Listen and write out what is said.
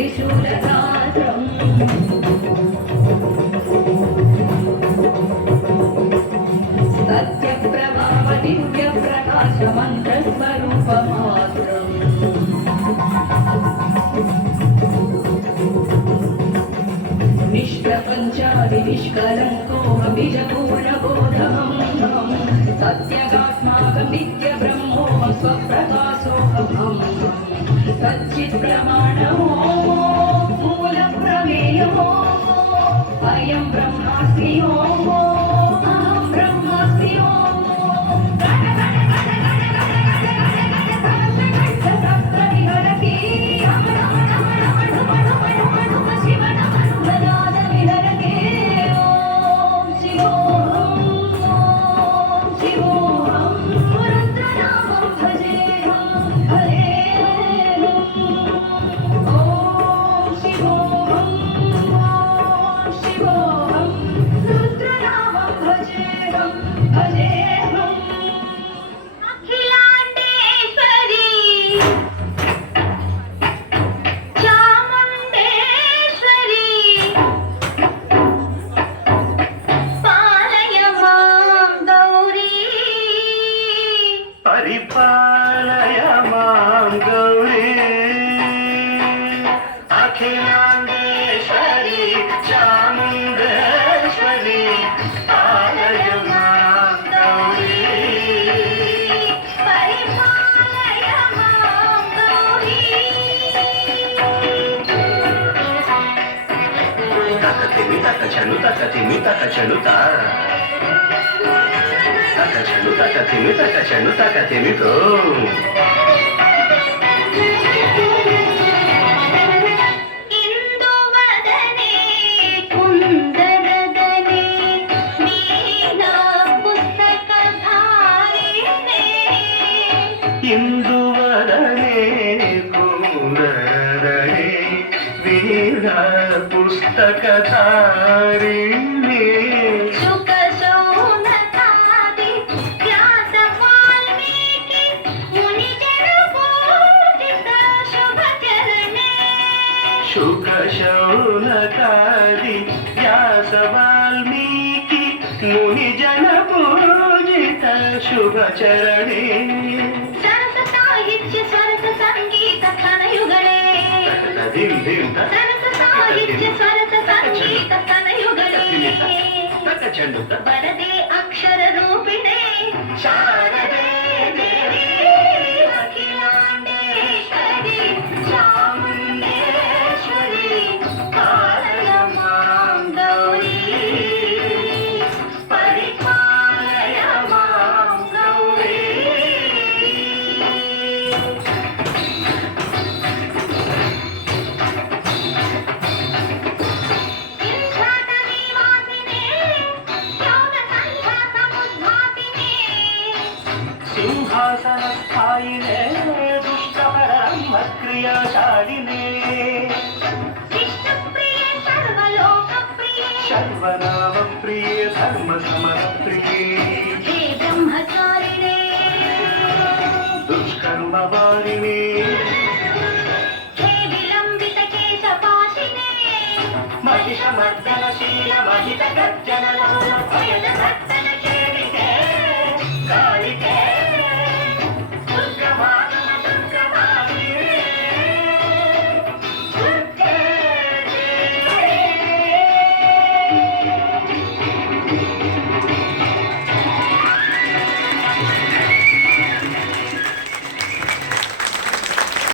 त्रिशूलधात्रम् सत्यप्रभाव दिव्यप्रकाशमन्त्रस्वरूपमात्रम् निष्प्रपञ्चादिनिष्कलङ्कोऽहं सत्यगात्माकं नित्यब्रह्मोऽहं स्वप्रकाशोऽहम् सच्चित्प्रमाणो मूलप्रमेयो अयं ब्रह्मास्मि अहं ब्रह्मास्मि परिपालय मां गौरी अखिलाण्डेश्वरी चामुण्डेश्वरी पालय मां गौरी परिपालय मां गौरी तकतिमितकचनुता कतिमितकचनुता तकचनुतकतिमितकचनुतकतिमितो इंदुवदने कुंदरदने वीणा पुस्तकधारिणे इंदुवदने कुंदरदने वीणा पुस्तकधारिणे शुक शौनकादि व्यास वाल्मीकि मुनिजन पूजित शुभ चरणे सरस साहित्य सरस संगीत कनयुगळे सरस साहित्य सरस संगीत कनयुगळे वरदे अक्षर रूपिणे शारदे देवी अखिलाण्डेश्वरी चामुण्डेश्वरी पालय मां गौरी परिपालय मां गौरी सिंहासनस्थायिने दुष्टपरमक्रियाशालिने विष्णुप्रिये सर्वलोकप्रिये सर्वनामप्रिये धर्मसमरप्रिये हे ब्रह्मचारिणे दुष्कर्मवारिणे हे विलम्बितकेशपाशिने महिषमर्दनशील महितगर्जनलोल भयदभक्तन